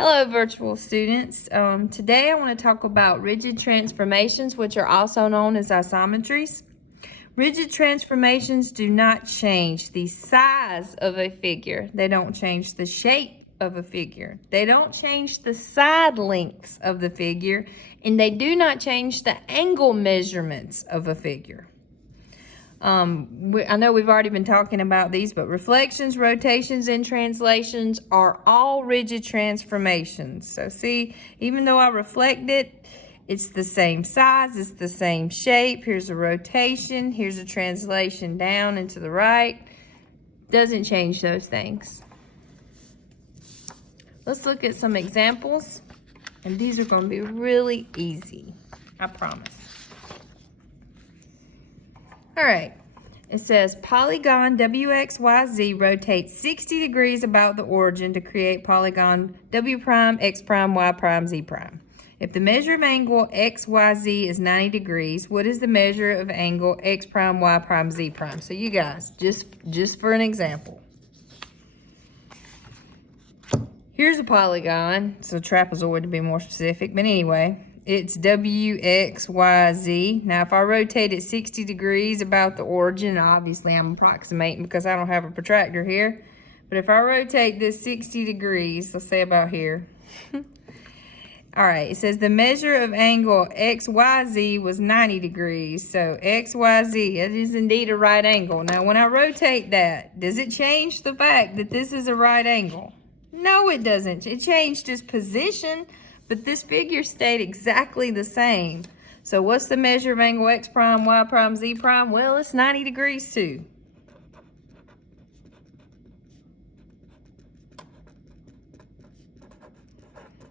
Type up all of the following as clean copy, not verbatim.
Hello, virtual students. Today I want to talk about rigid transformations, which are also known as isometries. Rigid transformations do not change the size of a figure. They don't change the shape of a figure. They don't change the side lengths of the figure, and they do not change the angle measurements of a figure. I know we've already been talking about these, but reflections, rotations, and translations are all rigid transformations. So see, even though I reflect it, it's the same size, it's the same shape. Here's a rotation, here's a translation down and to the right. Doesn't change those things. Let's look at some examples, and these are going to be really easy, I promise. All right, it says polygon WXYZ rotates 60 degrees about the origin to create polygon W prime, X prime, Y prime, Z prime. If the measure of angle XYZ is 90 degrees, what is the measure of angle X prime, Y prime, Z prime? So you guys, just for an example. Here's a polygon, so trapezoid to be more specific, but anyway. It's WXYZ. Now, if I rotate it 60 degrees about the origin, obviously I'm approximating because I don't have a protractor here. But if I rotate this 60 degrees, let's say about here. All right, it says the measure of angle XYZ was 90 degrees. So XYZ, it is indeed a right angle. Now, when I rotate that, does it change the fact that this is a right angle? No, it doesn't. It changed its position, but this figure stayed exactly the same. So what's the measure of angle X prime, Y prime, Z prime? Well, it's 90 degrees too.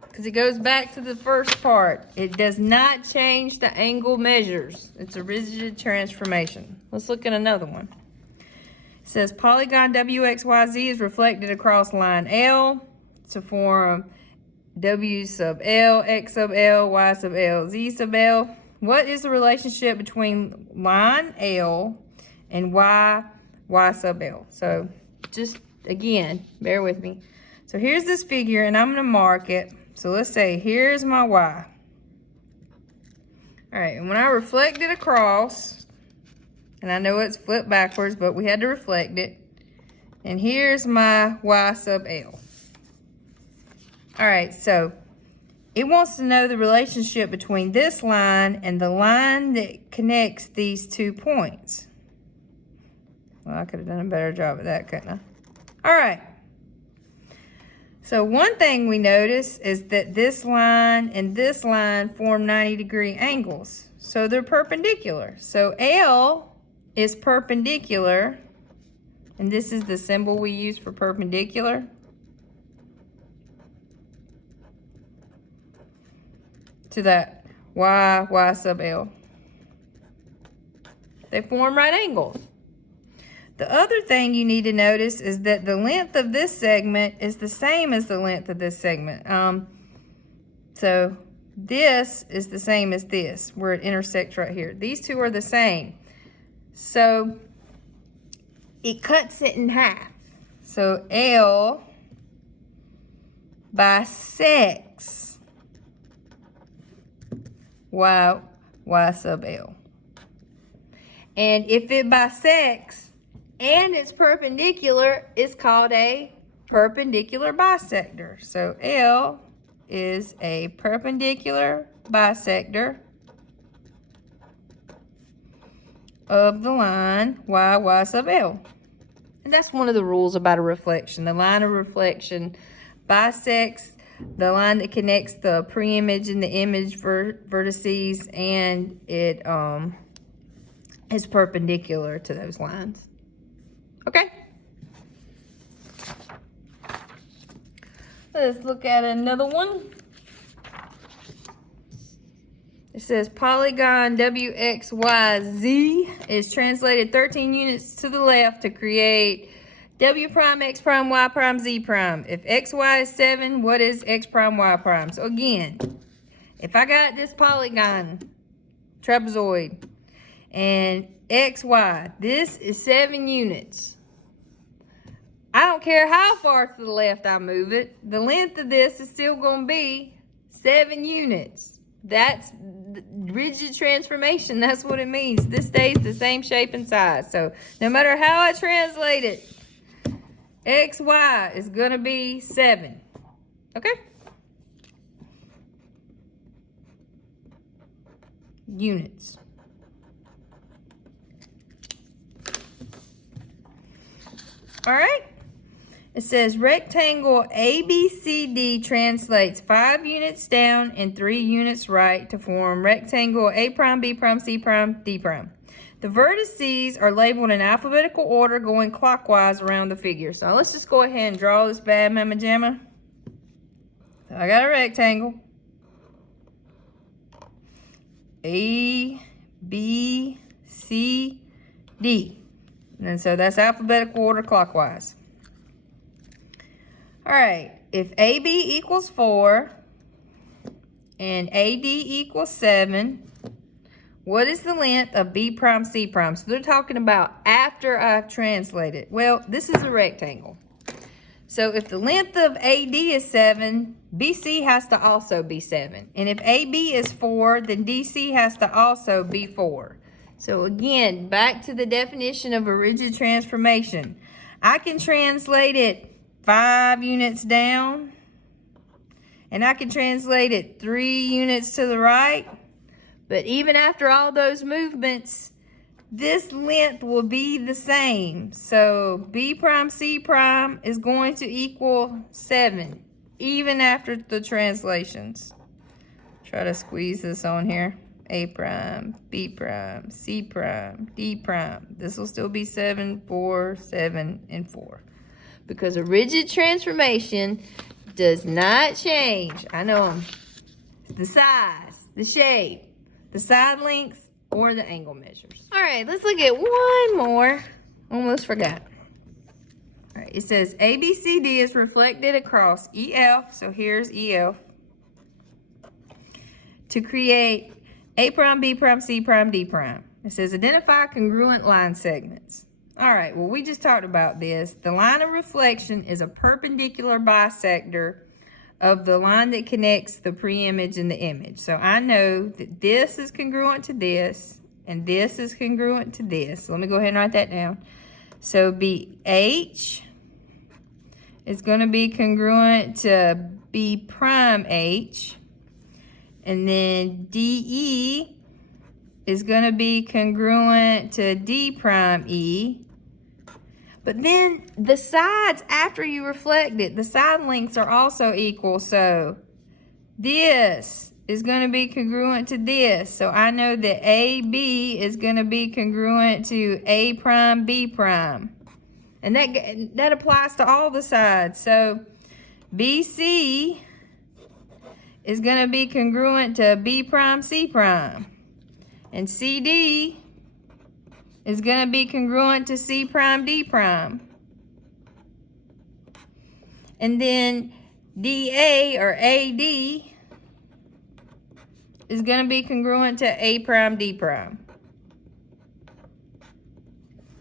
Because it goes back to the first part. It does not change the angle measures. It's a rigid transformation. Let's look at another one. It says polygon WXYZ is reflected across line L to form W sub L, X sub L, Y sub L, Z sub L. What is the relationship between line L and Y sub L? So just, again, bear with me. So here's this figure, and I'm going to mark it. So let's say here's my Y. All right, and when I reflect it across, and I know it's flipped backwards, but we had to reflect it. And here's my Y sub L. All right, so it wants to know the relationship between this line and the line that connects these 2 points. Well, I could have done a better job of that, couldn't I? All right. So one thing we notice is that this line and this line form 90-degree angles. So they're perpendicular. So L is perpendicular, and this is the symbol we use for perpendicular. To that Y sub L. They form right angles. The other thing you need to notice is that the length of this segment is the same as the length of this segment. So this is the same as this, where it intersects right here. These two are the same. So it cuts it in half. So L bisects Y sub L. And if it bisects and it's perpendicular, it's called a perpendicular bisector. So L is a perpendicular bisector of the line Y sub L. And that's one of the rules about a reflection. The line of reflection bisects the line that connects the pre-image and the image vertices, and it is perpendicular to those lines. Okay? Let's look at another one. It says polygon WXYZ is translated 13 units to the left to create W prime, X prime, Y prime, Z prime. If XY is 7, what is X prime, Y prime? So again, if I got this polygon, trapezoid, and XY, this is 7 units. I don't care how far to the left I move it. The length of this is still going to be 7 units. That's rigid transformation. That's what it means. This stays the same shape and size. So no matter how I translate it, XY is going to be 7. Okay? Units. All right? It says rectangle ABCD translates 5 units down and 3 units right to form rectangle A prime, B prime, C prime, D prime. The vertices are labeled in alphabetical order going clockwise around the figure. So let's just go ahead and draw this bad mama jamma. So I got a rectangle. A, B, C, D. And so that's alphabetical order clockwise. All right, if AB equals 4 and AD equals 7, what is the length of B prime, C prime? So they're talking about after I've translated. Well, this is a rectangle. So if the length of AD is 7, BC has to also be 7. And if AB is 4, then DC has to also be 4. So again, back to the definition of a rigid transformation. I can translate it 5 units down, and I can translate it 3 units to the right. But even after all those movements, this length will be the same. So B prime, C prime is going to equal 7, even after the translations. Try to squeeze this on here. A prime, B prime, C prime, D prime. This will still be 7, 4, 7, and 4. Because a rigid transformation does not change. I know them. The size, the shape, the side lengths, or the angle measures. All right, let's look at one more. Almost forgot. All right, it says ABCD is reflected across EF. So here's EF. To create A prime, B prime, C prime, D prime. It says identify congruent line segments. All right, well, we just talked about this. The line of reflection is a perpendicular bisector of the line that connects the pre-image and the image. So I know that this is congruent to this, and this is congruent to this. So let me go ahead and write that down. So BH is going to be congruent to B prime H, and then DE is going to be congruent to D prime E. But then the sides, after you reflect it, the side lengths are also equal. So this is going to be congruent to this. So I know that AB is going to be congruent to A prime, B prime. And that applies to all the sides. So BC is going to be congruent to B prime, C prime. And CD is going to be congruent to C prime, D prime. And then DA or AD is going to be congruent to A prime, D prime.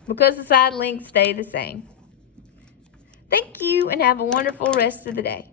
Because the side lengths stay the same. Thank you and have a wonderful rest of the day.